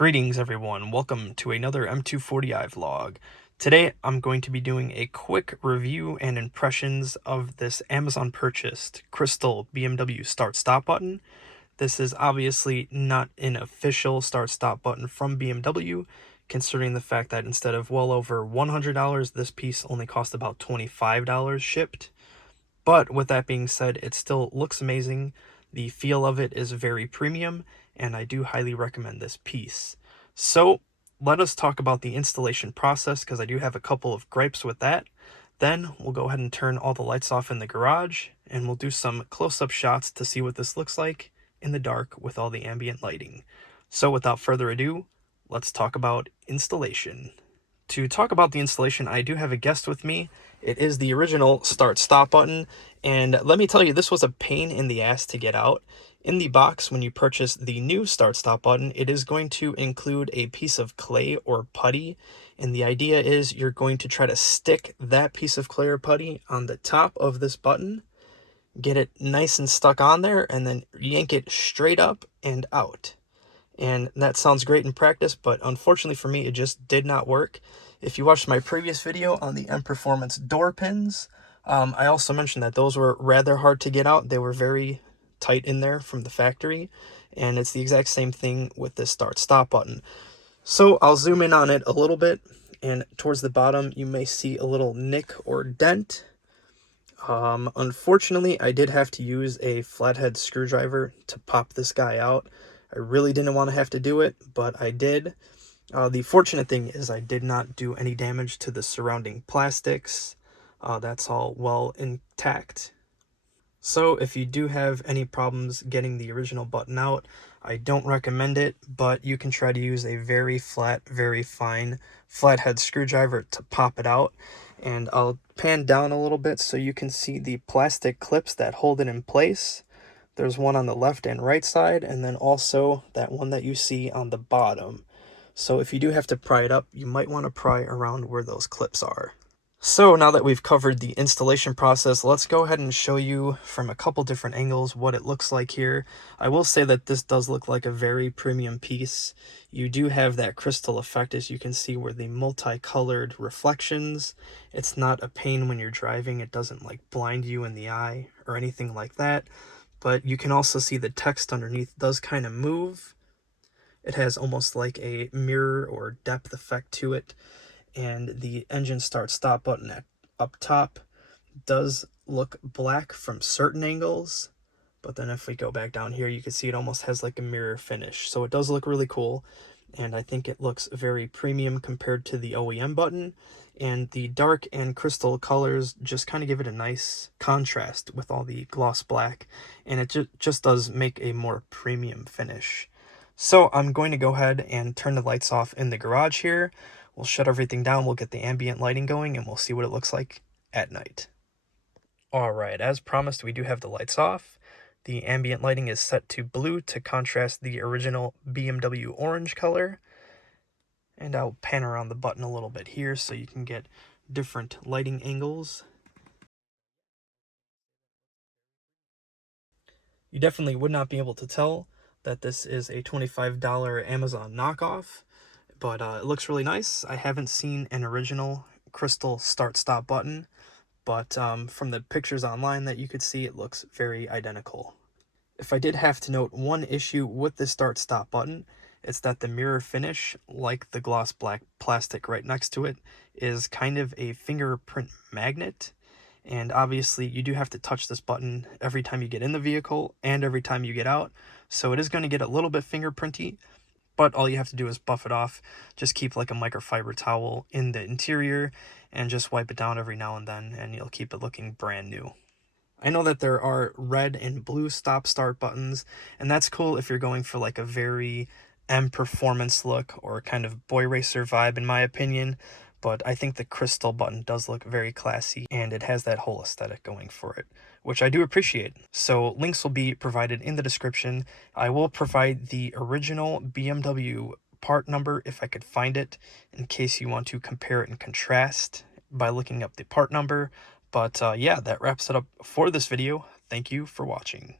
Greetings everyone, welcome to another M240i vlog. Today I'm going to be doing a quick review and impressions of this Amazon purchased crystal BMW start stop button. This is obviously not an official start stop button from BMW, considering the fact that instead of well over $100, this piece only cost about $25 shipped. But with that being said, it still looks amazing. The feel of it is very premium, and I do highly recommend this piece. So let us talk about the installation process, because I do have a couple of gripes with that. Then we'll go ahead and turn all the lights off in the garage, and we'll do some close-up shots to see what this looks like in the dark with all the ambient lighting. So without further ado, let's talk about installation. To talk about the installation, I do have a guest with me. It is the original start stop button, and let me tell you, this was a pain in the ass to get out. In the box, when you purchase the new start stop button, it is going to include a piece of clay or putty, and the idea is you're going to try to stick that piece of clay or putty on the top of this button, get it nice and stuck on there, and then yank it straight up and out. And that sounds great in practice, but unfortunately for me, it just did not work. If you watched my previous video on the M Performance door pins, I also mentioned that those were rather hard to get out. They were very tight in there from the factory, and it's the exact same thing with this start stop button. So I'll zoom in on it a little bit, and towards the bottom you may see a little nick or dent. Unfortunately, I did have to use a flathead screwdriver to pop this guy out. I really didn't want to have to do it, but I did. The fortunate thing is I did not do any damage to the surrounding plastics. That's all well intact. So if you do have any problems getting the original button out, I don't recommend it, but you can try to use a very flat, very fine flathead screwdriver to pop it out. And I'll pan down a little bit so you can see the plastic clips that hold it in place. There's one on the left and right side, and then also that one that you see on the bottom. So if you do have to pry it up, you might want to pry around where those clips are. So now that we've covered the installation process, let's go ahead and show you from a couple different angles what it looks like here. I will say that this does look like a very premium piece. You do have that crystal effect, as you can see, where the multicolored reflections. It's not a pain when you're driving. It doesn't like blind you in the eye or anything like that. But you can also see the text underneath does kind of move. It has almost like a mirror or depth effect to it. And the engine start stop button up top does look black from certain angles. But then if we go back down here, you can see it almost has like a mirror finish. So it does look really cool. And I think it looks very premium compared to the OEM button. And the dark and crystal colors just kind of give it a nice contrast with all the gloss black. And it just does make a more premium finish. So I'm going to go ahead and turn the lights off in the garage here. We'll shut everything down, we'll get the ambient lighting going, and we'll see what it looks like at night. Alright, as promised, we do have the lights off. The ambient lighting is set to blue to contrast the original BMW orange color. And I'll pan around the button a little bit here so you can get different lighting angles. You definitely would not be able to tell that this is a $25 Amazon knockoff, but it looks really nice. I haven't seen an original crystal start-stop button, but from the pictures online that you could see, it looks very identical. If I did have to note one issue with the start-stop button, it's that the mirror finish, like the gloss black plastic right next to it, is kind of a fingerprint magnet. And obviously you do have to touch this button every time you get in the vehicle and every time you get out. So it is going to get a little bit fingerprinty, but all you have to do is buff it off. Just keep like a microfiber towel in the interior and just wipe it down every now and then, and you'll keep it looking brand new. I know that there are red and blue stop-start buttons, and that's cool if you're going for like a very M performance look or kind of boy racer vibe in my opinion, but I think the crystal button does look very classy and it has that whole aesthetic going for it, which I do appreciate. So links will be provided in the description. I will provide the original BMW part number if I could find it, in case you want to compare it and contrast by looking up the part number. But yeah, that wraps it up for this video. Thank you for watching.